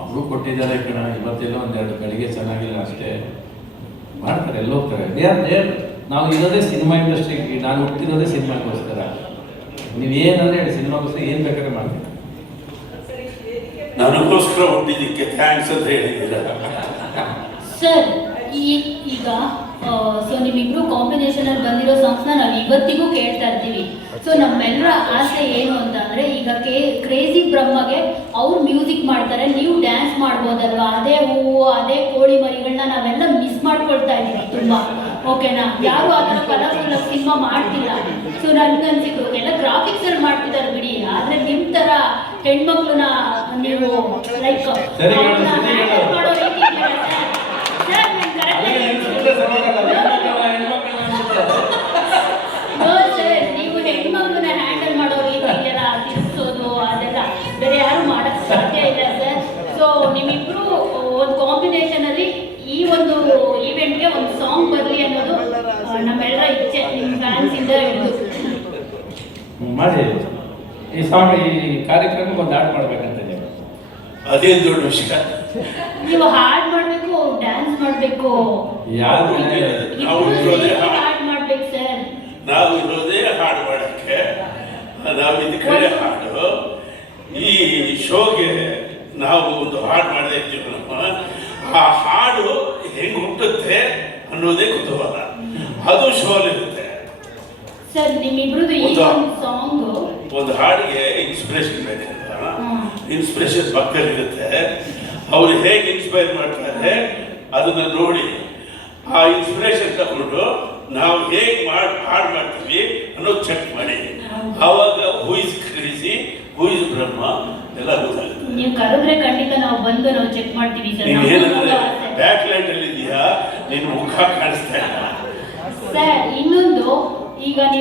ಅವರು ಕೊಟ್ಟಿದ್ದಾರೆ ಕಣ. ಇವತ್ತೆಲ್ಲ ಒಂದೆರಡು ಬೆಳಿಗ್ಗೆ ಚೆನ್ನಾಗಿಲ್ಲ ಅಷ್ಟೇ ಮಾಡ್ತಾರೆ, ಎಲ್ಲ ಹೋಗ್ತಾರೆ. ದೇರ್ ನಾವು ಇರೋದೇ ಸಿನಿಮಾ ಇಂಡಸ್ಟ್ರಿಗೆ, ನಾನು ಹುಟ್ಟಿರೋದೇ ಸಿನಿಮಾಗೋಸ್ಕರ. ನೀವೇನಂದ್ರೆ ಹೇಳಿ, ಸಿನಿಮಾಗೋಸ್ಕರ ಏನು ಬೇಕಾದ್ರೆ ಮಾಡ್ತೀನಿ. ನನಗೋಸ್ಕರ ಹುಟ್ಟಿದ್ದಕ್ಕೆ ಥ್ಯಾಂಕ್ಸ್ ಅಂತ ಹೇಳಿದ್ದೀರ ಸರ್. ಈಗ ಸೊ ನಿಮ್ಮಿಬ್ರು ಕಾಂಬಿನೇಷನ್ ಅಲ್ಲಿ ಬಂದಿರೋ ಸಾಂಗ್ಸ್ನ ನಾವು ಇವತ್ತಿಗೂ ಕೇಳ್ತಾ ಇರ್ತೀವಿ. ಸೊ ನಮ್ಮೆಲ್ಲರ ಆಸೆ ಏನು ಅಂತ ಅಂದ್ರೆ, ಈಗ ಕ್ರೇಜಿ ಬ್ರಹ್ಮಗೆ ಅವ್ರು ಮ್ಯೂಸಿಕ್ ಮಾಡ್ತಾರೆ, ನೀವು ಡ್ಯಾನ್ಸ್ ಮಾಡ್ಬೋದಲ್ವಾ? ಅದೇ ಹೂವು ಅದೇ ಕೋಳಿ ಮರಿಗಳನ್ನ ನಾವೆಲ್ಲ ಮಿಸ್ ಮಾಡ್ಕೊಳ್ತಾ ಇದೀವಿ ತುಂಬಾ. ಓಕೆನಾ? ಯಾರು ಆ ಥರ ಕಲರ್ಫುಲ್ ಸಿನಿಮಾ ಮಾಡ್ತಿಲ್ಲ. ಸೊ ನನ್ಗನ್ಸಿದ್ದು ಎಲ್ಲ ಗ್ರಾಫಿಕ್ಸ್ ಅಲ್ಲಿ ಮಾಡ್ತಿದ್ದಾರೆ ಬಿಡಿ, ಆದ್ರೆ ನಿಮ್ ತರ ಹೆಣ್ಮಕ್ಳನ್ನ ನೀವು ಲೈಕ್ ಮಾಡೋ ರೀತಿ ಇದೆಯಲ್ಲ ಸರ್. ನೀವು ಹೆಣ್ಮಕ್ಳನ್ನ ಹ್ಯಾಂಡಲ್ ಮಾಡೋ ರೀತಿ ಇದೆಯಲ್ಲ, ತಿರ್ಸೋದು ಅದೆಲ್ಲ ಬೇರೆ ಯಾರು ಮಾಡಕ್ ಸಾಧ್ಯ ಇಲ್ಲ ಸರ್. ಸೊ ನಿಮ್ಮಿಬ್ರು ಒಂದು ಕಾಂಬಿನೇಷನ್ ಅಲ್ಲಿ ಈ ಒಂದು ಈವೆಂಟ್ಗೆ ಒಂದು ಸಾಂಗ್ ಬರಲಿ ಅನ್ನೋದು ನಮ್ಮೆಲ್ಲರ ಇಚ್ಛೆ, ನಿಮ್ಮ ಫ್ಯಾನ್ಸ್ ಇಂದ ಹಿಡಿದು. ಮಾಡಿ ಈ ಸಾಂಗ್, ಈ ಕಾರ್ಯಕ್ರಮಕ್ಕೆ ಒಂದು ಹಾಡು ಮಾಡ್ಬೇಕಂತ ನೀವು. ಅದೇ ದೊಡ್ಡ ವಿಷಯ. ನೀವು ಹಾಡ್ ಮಾಡ್ಬೇಕು, ಡ್ಯಾನ್ಸ್ ಮಾಡ್ಬೇಕು, ಯಾರು ಹಾಡ್ ಮಾಡ್ಬೇಕು ಸರ್. ನಾವು ಇರೋದೇ ಹಾಡು ಮಾಡಕ್ಕೆ. ನಾವು ಇದ್ ಕಡೆ ಹಾಡು, ಈ ಶೋಗೆ ನಾವು ಒಂದು ಹಾಡು ಮಾಡದೇ ಇರ್ತೀವಿ. ಆ ಹಾಡು ಹೆಂಗ್ ಹುಟ್ಟುತ್ತೆ ಅನ್ನೋದೇ ಕುತೂಹಲ. ಅದು ಶೋಲಿರುತ್ತೆ ಸರ್. ನಿಮ್ಮಿಬ್ರದ್ದು ಈ ಒಂದು ಸಾಂಗ್, ಒಂದು ಹಾಡಿಗೆ ಇನ್ಸ್ಪಿರೇಷನ್ ಬೇಕಂತ, ಇನ್ಸ್ಪಿರೇಷನ್ ಪಕ್ಕದಲ್ಲಿರುತ್ತೆ. ಅವ್ರು ಹೇಗೆ ಇನ್ಸ್ಪೈರ್ ಮಾಡ್ತಾರೆ ಅದನ್ನ ನೋಡಿ ಆ ಇನ್ಸ್ಪಿರೇಷನ್ ತಗೊಂಡು ನಾವು ಹೇಗೆ ಹಾಡು ಮಾಡ್ತೀವಿ ಅನ್ನೋದು ಚೆಕ್ ಮಾಡಿ, ಆವಾಗ who is crazy, who is Brahma ಎಲ್ಲ ಗೊತ್ತಾಗುತ್ತೆ. ನೀವು ಕರೆದ್ರೆ ಖಂಡಿತ ನಾವು ಬಂದು ನಾವು ಚೆಕ್ ಮಾಡ್ತೀವಿ ಸರ್. ನೀನು ಏನಂದ್ರೆ ಬ್ಯಾಕ್ ಲೈಟ್ ಅಲ್ಲಿ ಇದೆಯಾ, ನಿನ್ನ ಮುಖ ಕಾಣಿಸ್ತಾ ಇಲ್ಲ ಸರ್. ಇನ್ನೊಂದು, ಈಗ ನೀವು